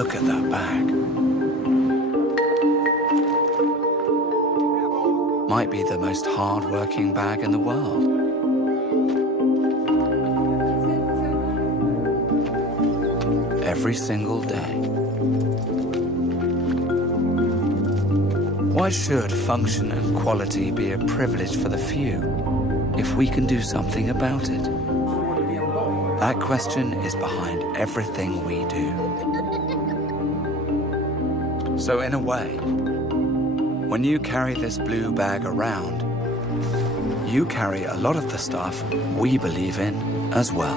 Look at that bag. Might be the most hard-working bag in the world. Every single day. Why should function and quality be a privilege for the few if we can do something about it? That question is behind everything we do. So in a way, when you carry this blue bag around, you carry a lot of the stuff we believe in as well.